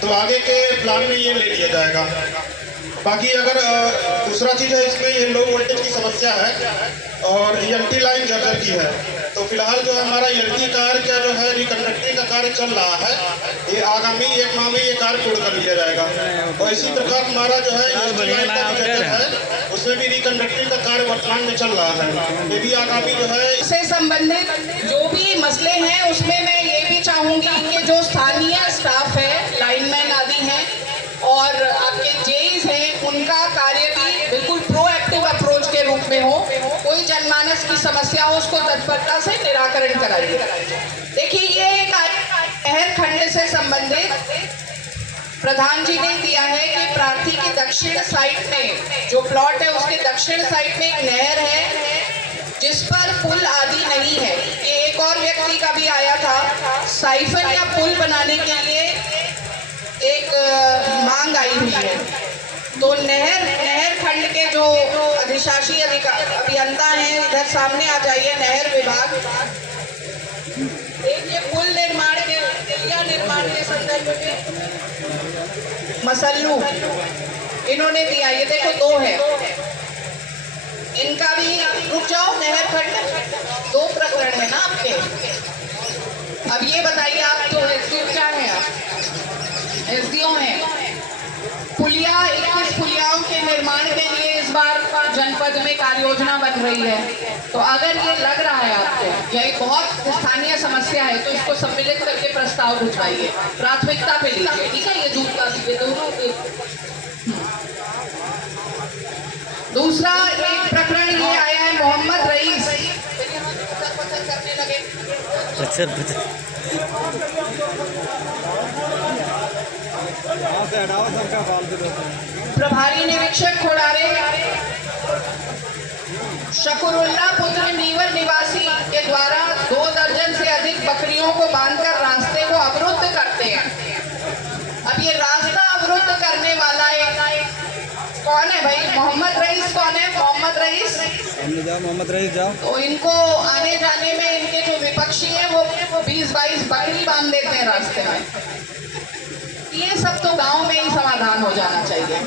तो आगे के प्लान में ये ले लिया जाएगा। बाकी अगर दूसरा चीज़ है इसमें, ये लो वोल्टेज की समस्या है और ELT लाइन जर्जर की है। तो फिलहाल जो हमारा ELT कार्य का जो है रिकंडक्टिंग का कार्य चल रहा है, ये आगामी 1 माह में ये कार्य पूर्ण कर लिया जाएगा। और इसी प्रकार हमारा जो है ELT लाइन का जर्जर है, उसमें भी रिकंडक्टिंग का कार्य वर्तमान में चल रहा है। ये भी आगामी जो है से संबंधित जो भी मसले हैं उसमें मैं ये भी चाहूंगी कि जो स्थानीय स्टाफ है, लाइनमैन आदि हैं और आपके जेईस हैं, उनका कार्य भी बिल्कुल प्रोएक्टिव अप्रोच के रूप में हो। कोई जनमानस की समस्या हो उसको तत्परता से निराकरण कराइए। देखिए, ये एक नहर खंड से संबंधित प्रधान जी ने दिया है कि प्रार्थी की दक्षिण साइड में जो प्लॉट है उसके दक्षिण साइड में एक नहर है जिस पर पुल आदि नहीं है। ये एक और व्यक्ति का भी आया था, साइफन या पुल बनाने के लिए एक मांग आई हुई है। तो नहर खंड के जो अधिशासी अभियंता हैं, इधर सामने आ जाइए। नहर विभाग देखिए, पुल निर्माण के निर्माण के संदर्भ में मसल्लू इन्होंने दिया। ये देखो 2 है, इनका भी रुक जाओ। नहर खंड 2 प्रकरण है ना आपके। अब ये बताइए, आप तो एसडीओ क्या है? आप एसडीओ हैं। पुलिया 21 पुलियाओं के निर्माण के लिए इस बार जनपद में कार्य योजना बन रही है। तो अगर ये लग रहा है आपको यही बहुत स्थानीय समस्या है तो इसको सम्मिलित करके प्रस्ताव भिजवाइए, प्राथमिकता पे लीजिए, ठीक है? ये दोनों। दूसरा एक प्रकरण ये आया है मोहम्मद रईस। करने लगे प्रभारी निरीक्षक खोड़ारे शकुरुल्ला पुत्र नीवर निवासी के द्वारा 2 दर्जन से अधिक बकरियों को बांधकर रास्ते को अवरुद्ध करते हैं। अब ये रास्ता अवरुद्ध करने वाला एक कौन है भाई? मोहम्मद रईस कौन है? मोहम्मद रईस, मोहम्मद रईस जाओ। तो इनको आने जाने में इनके जो विपक्षी हैं वो 20-22 बकरी बांध देते हैं रास्ते में। ये सब तो गांव में ही समाधान हो जाना चाहिए,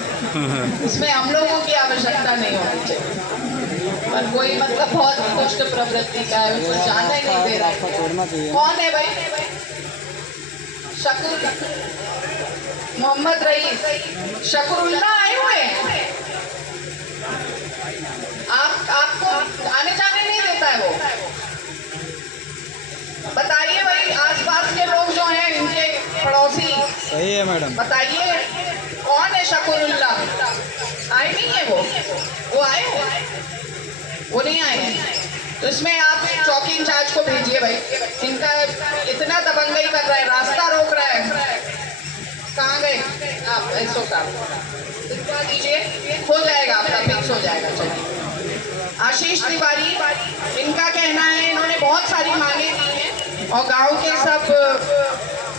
इसमें हम लोगों की आवश्यकता नहीं होनी चाहिए। पर कोई मतलब बहुत दुष्ट प्रवृत्ति का है, उसको जाने नहीं दे रहा है। कौन है भाई? मोहम्मद रईस, शकुरुल्ला आए हुए हैं। आपको आने जाने नहीं देता है वो। बताइए भाई, आसपास के लोग जो हैं इनके पड़ोसी, सही है मैडम, बताइए कौन है शकुरुल्ला? आए नहीं है वो आए हैं? वो नहीं आए हैं। तो इसमें आप चौकी इंचार्ज को भेजिए भाई, इनका इतना दबंगई कर रहा है, रास्ता रोक रहा है। कहाँ गए आप? ऐसो का दीजिए, हो जाएगा आपका, फिक्स हो जाएगा। चलिए, आशीष तिवारी, इनका कहना है इन्होंने बहुत सारी मांगे दी हैं और गांव के सब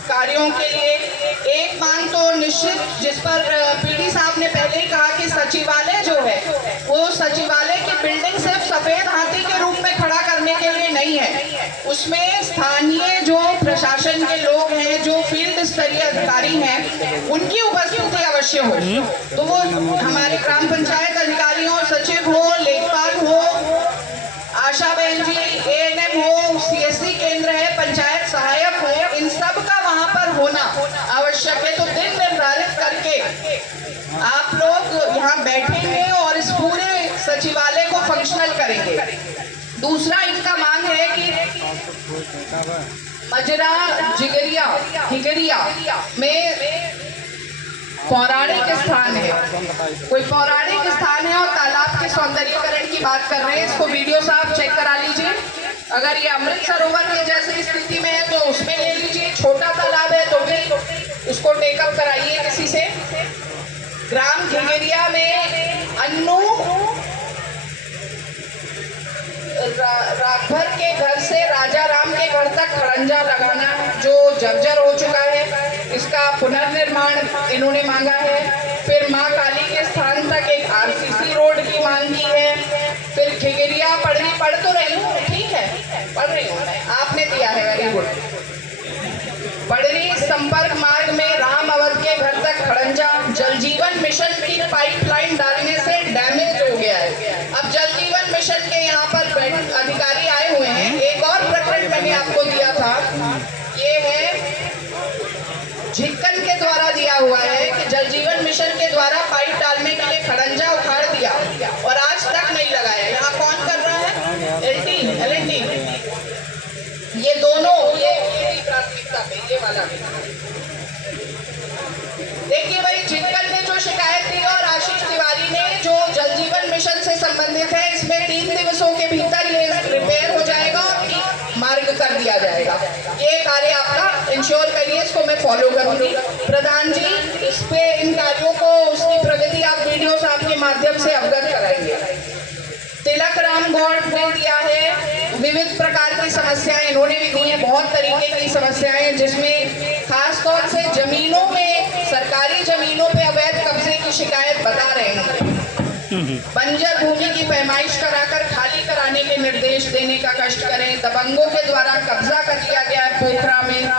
कार्यों के लिए एक मांग तो निश्चित, जिस पर पीडी साहब ने पहले ही कहा कि सचिवालय जो है वो सचिवालय की बिल्डिंग सिर्फ सफेद हाथी के रूप में खड़ा करने के लिए नहीं है, उसमें स्थानीय जो प्रशासन के लोग हैं, जो फील्ड स्तरीय अधिकारी हैं, उनकी उपस्थिति अवश्य हो। तो वो हमारे ग्राम पंचायत अधिकारी हो, सचिव हो, लेखपाल हो, आशा बहन जी, ANM हो, CSC केंद्र है, पंचायत सहायक हो, इन सब का वहां पर होना आवश्यक है। तो दिन निर्धारित करके आप लोग यहाँ बैठेंगे और इस पूरे सचिवालय को फंक्शनल करेंगे। दूसरा इनका मांग है कि मजरा हिगरिया में पौराणिक स्थान है, कोई पौराणिक स्थान है और तालाब के सौंदर्यीकरण की बात कर रहे हैं। इसको वीडियो साहब चेक करा लीजिए। अगर ये अमृत सरोवर के जैसी स्थिति में है तो उसमें ले लीजिए, छोटा तालाब है तो भी उसको टेकअप कराइए किसी से। ग्राम घिगरिया में अन्नू राघवर के घर से राजा राम के घर तक खड़ंजा लगाना जो जर्जर हो चुका है, इसका पुनर्निर्माण इन्होंने मांगा है। फिर मां काली के स्थान तक एक RCC रोड की मांगी है। फिर खिगरिया पढ़ तो रही हूँ, ठीक है, पढ़ रही हूँ, आपने दिया है, वेरी गुड। पढ़री संपर्क मार्ग में राम अवध मिशन की पाइपलाइन डालने से डैमेज हो गया है। अब जल जीवन मिशन के यहाँ पर अधिकारी आए हुए हैं। एक और प्रकरण मैंने आपको दिया था, ये है झिक्कन के द्वारा दिया हुआ है कि जल जीवन मिशन के द्वारा पाइप डालने के लिए खड़ंजा उखाड़ दिया और आज तक नहीं लगाया। यहाँ कौन कर रहा है? एल&टी। ये दोनों ये प्राथमिकता पे ये वाला। देखिए भाई, झिक्कन ने जो शिकायत दी और आशीष तिवारी ने जो जल जीवन मिशन से संबंधित है, इसमें 3 दिवसों के भीतर ये रिपेयर हो जाएगा और ठीक मार्ग कर दिया जाएगा। ये कार्य आपका इंश्योर करिए, इसको मैं फॉलो करूंगी। प्रधान जी, इस पे इन कार्यों को उसकी प्रगति आप वीडियो आपके माध्यम से अवगत कराएंगे। तिलक राम गौड़ ने दिया है, विविध प्रकार की समस्याएं इन्होंने भी दी हैं, बहुत तरीके की समस्याएं, जिसमें खास तौर से जमीनों में, सरकारी जमीनों पे अवैध कब्जे की शिकायत बता रहे हैं। बंजर भूमि की पैमाइश कराकर खाली कराने के निर्देश देने का कष्ट करें। दबंगों के द्वारा कब्जा कर लिया गया है पोखरा में।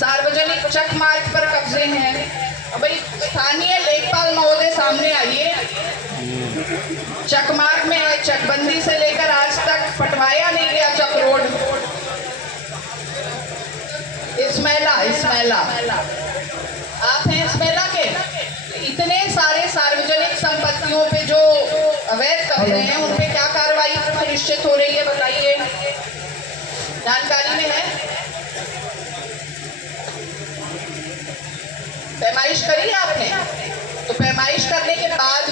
सार्वजनिक चक मार्ग पर कब्जे हैं। अब भाई स्थानीय लेखपाल महोदय सामने आइए। चकमार्ग में चकबंदी से लेकर आज तक पटवाया नहीं गया चक रोड। इस्मैला आप हैं इस्मैला के? इतने सारे सार्वजनिक संपत्तियों पे जो अवैध कब्जे हैं, उन पे क्या कार्रवाई सुनिश्चित हो रही है, बताइए, जानकारी में है? पैमाइश करी है आपने? तो पैमाइश करने के बाद